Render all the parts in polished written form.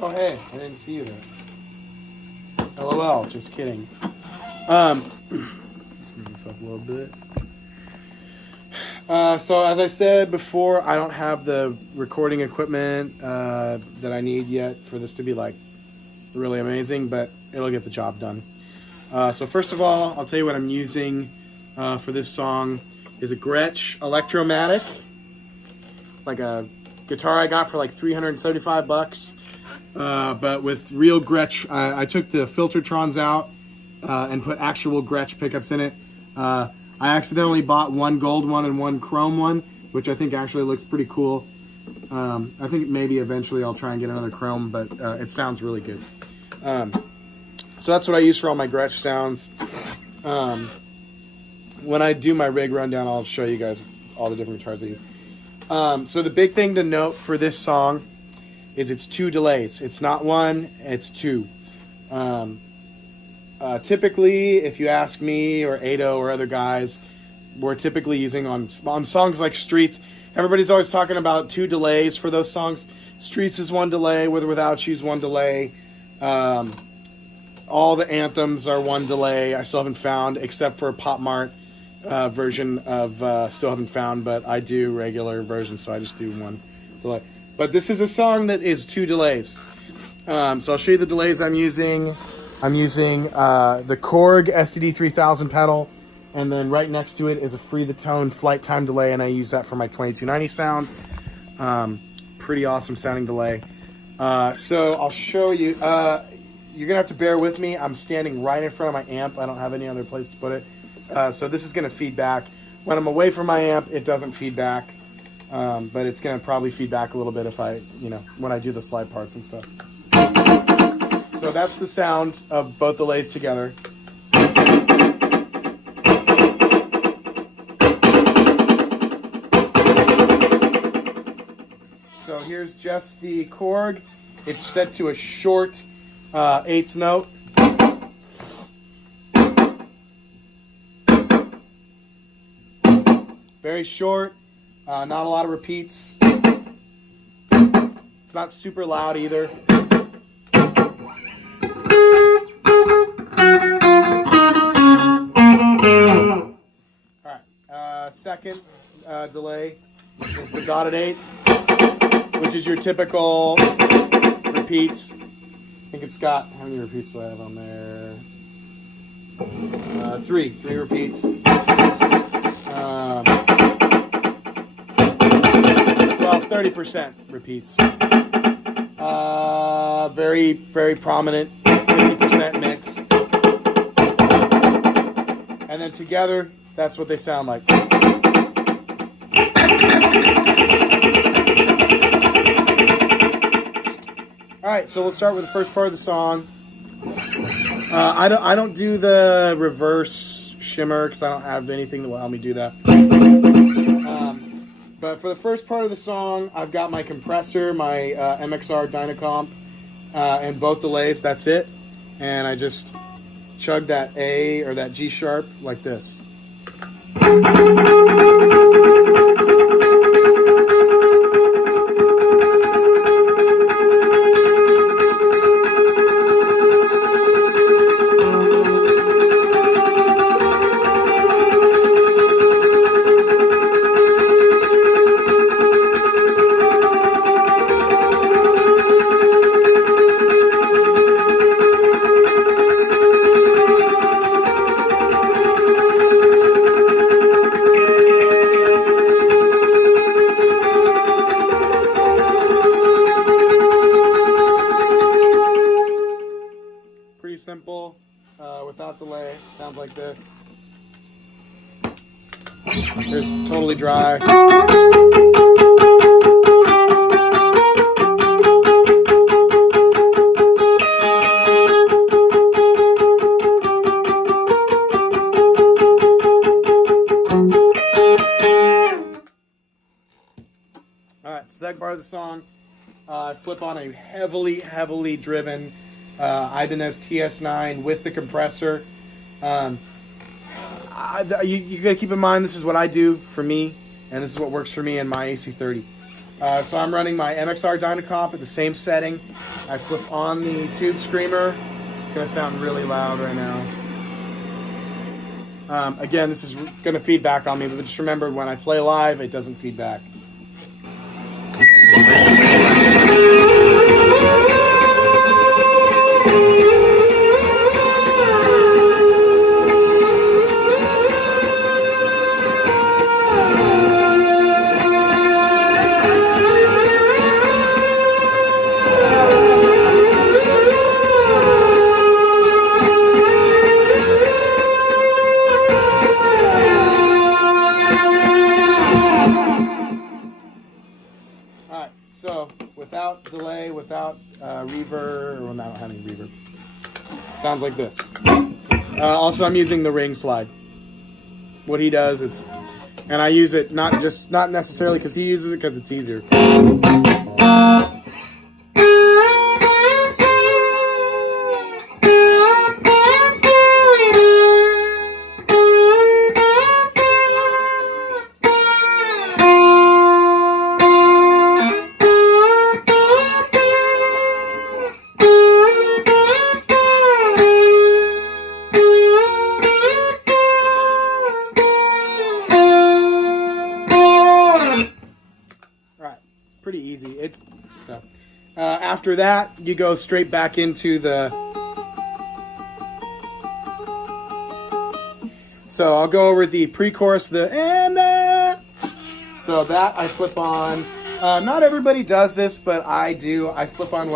Oh, hey, I didn't see you there. LOL, just kidding. Let's move this up a little bit. So as I said before, I don't have the recording equipment that I need yet for this to be like really amazing, but it'll get the job done. So first of all, I'll tell you what I'm using for this song is a Gretsch Electromatic, like a guitar I got for like $375. But with real Gretsch, I took the Filtertrons out and put actual Gretsch pickups in it. I accidentally bought one gold one and one chrome one, which I think actually looks pretty cool. I think maybe eventually I'll try and get another chrome, but it sounds really good. So that's what I use for all my Gretsch sounds. When I do my rig rundown, I'll show you guys all the different guitars I use. So the big thing to note for this song is it's 2 delays. It's not 1, it's 2. Typically, if you ask me or Ado or other guys, we're typically using on songs like Streets. Everybody's always talking about 2 delays for those songs. Streets is 1 delay, With or Without You's 1 delay. All the anthems are 1 delay. I still haven't found, except for a Pop Mart version of Still Haven't Found, but I do regular versions, so I just do 1 delay. But this is a song that is 2 delays. So I'll show you the delays I'm using. I'm using the Korg SDD 3000 pedal, and then right next to it is a Free the Tone flight time delay, and I use that for my 2290 sound. Pretty awesome sounding delay. So I'll show you. You're going to have to bear with me. I'm standing right in front of my amp. I don't have any other place to put it. So this is going to feed back. When I'm away from my amp, it doesn't feed back. But it's going to probably feed back a little bit if I, when I do the slide parts and stuff. So that's the sound of both delays together. So here's just the Korg. It's set to a short 8th note. Very short, not a lot of repeats. It's not super loud either. Second delay is the dotted 8th, which is your typical repeats. I think it's got, how many repeats do I have on there? 3 repeats. Well, 30% repeats. Very, very prominent 50% mix. And then together, that's what they sound like. Alright, so we'll start with the first part of the song. I don't do the reverse shimmer because I don't have anything that will help me do that. But for the first part of the song, I've got my compressor, my MXR Dyna Comp, and both delays, that's it. And I just chug that A or that G sharp like this. Simple, without delay, sounds like this. Here's totally dry. Alright, second part of the song, I flip on a heavily driven Ibanez TS9 with the compressor. You gotta keep in mind this is what I do for me, and this is what works for me in my AC30. So I'm running my MXR Dyna Comp at the same setting. I flip on the tube screamer. It's going to sound really loud right now. Again, this is going to feed back on me, but just remember when I play live, it doesn't feed back. So, without delay, without reverb, well, I don't have any reverb. Sounds like this. Also, I'm using the ring slide. What he does, and I use it not necessarily because he uses it, because it's easier. Pretty easy. After that, you go straight back into the. So I'll go over the pre-chorus, so that I flip on. Not everybody does this, but I do. I flip on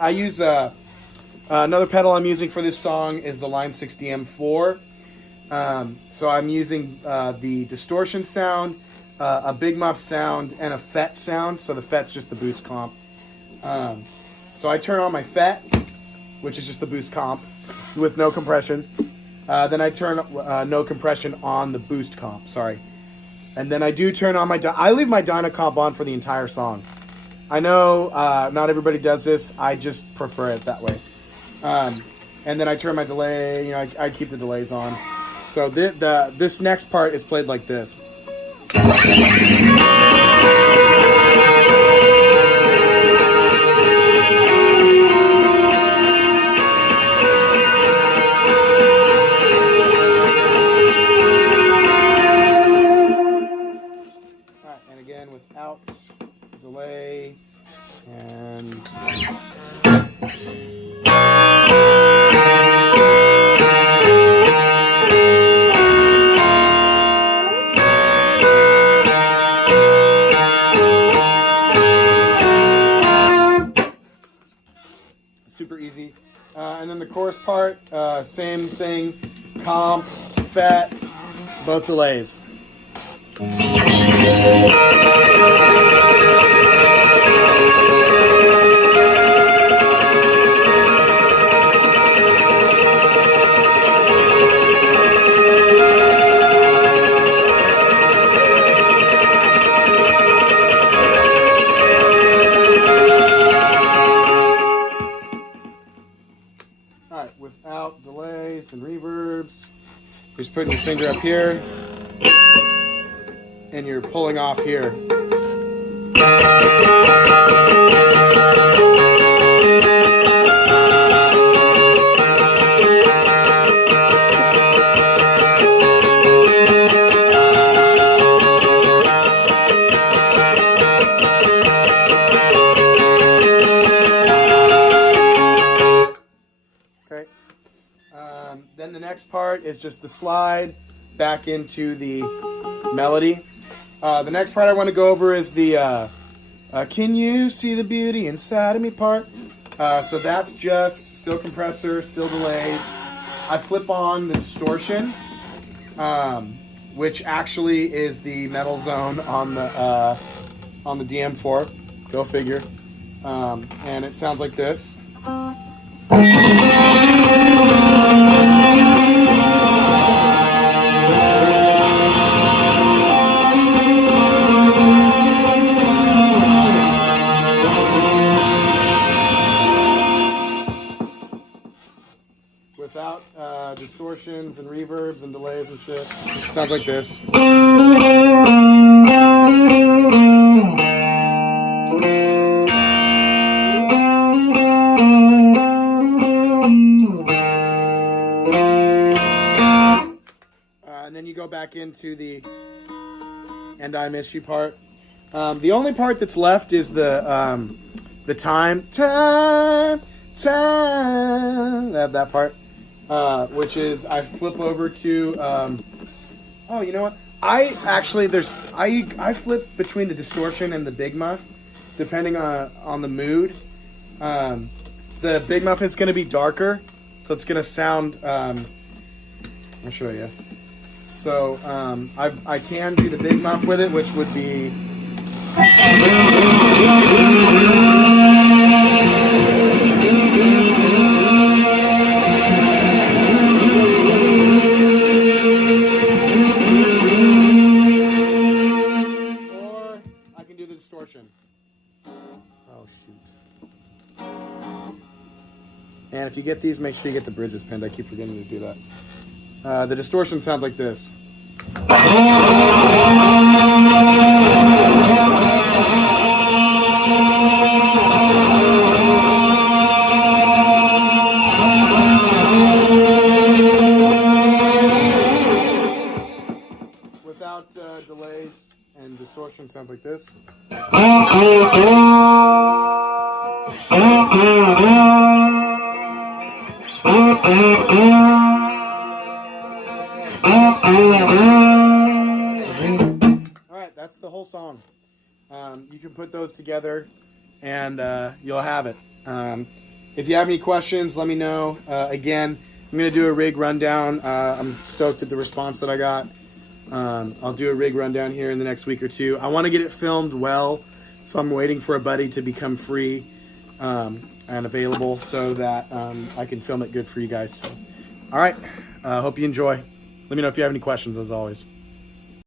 I use another pedal I'm using for this song is the Line 6 DM4. So I'm using the distortion sound, a big muff sound, and a FET sound. So the FET's just the boost comp. So I turn on my FET, which is just the boost comp with no compression. Then I turn no compression on the boost comp, sorry. And then I do turn on I leave my Dyna Comp on for the entire song. I know not everybody does this, I just prefer it that way. And then I turn my delay, I keep the delays on. So this next part is played like this. Without delay and super easy. And then the chorus part, same thing, comp, FET, both delays. Alright, without delays and reverbs, just putting your finger up here and you're pulling off here. Okay. Then the next part is just the slide back into the melody. The next part I want to go over is the can you see the beauty inside of me part. So that's just still compressor, still delays. I flip on the distortion, which actually is the metal zone on the DM4. Go figure. And it sounds like this. Without distortions and reverbs and delays and shit. Sounds like this. go back into the "And I Miss You" part. The only part that's left is the time, that part, which is I flip over to. Oh, you know what? I flip between the distortion and the big muff, depending on the mood. The big muff is going to be darker, so it's going to sound. I'll show you. So I can do the big muff with it, which would be. Or I can do the distortion. Oh shoot. And if you get these, make sure you get the bridges pinned. I keep forgetting to do that. The distortion sounds like this. Without delays, and distortion sounds like this. Alright, that's the whole song. You can put those together and you'll have it. If you have any questions, let me know. Again, I'm going to do a rig rundown. I'm stoked at the response that I got. I'll do a rig rundown here in the next week or two. I want to get it filmed well, so I'm waiting for a buddy to become free and available so that I can film it good for you guys. So, all right, hope you enjoy. Let me know if you have any questions, as always.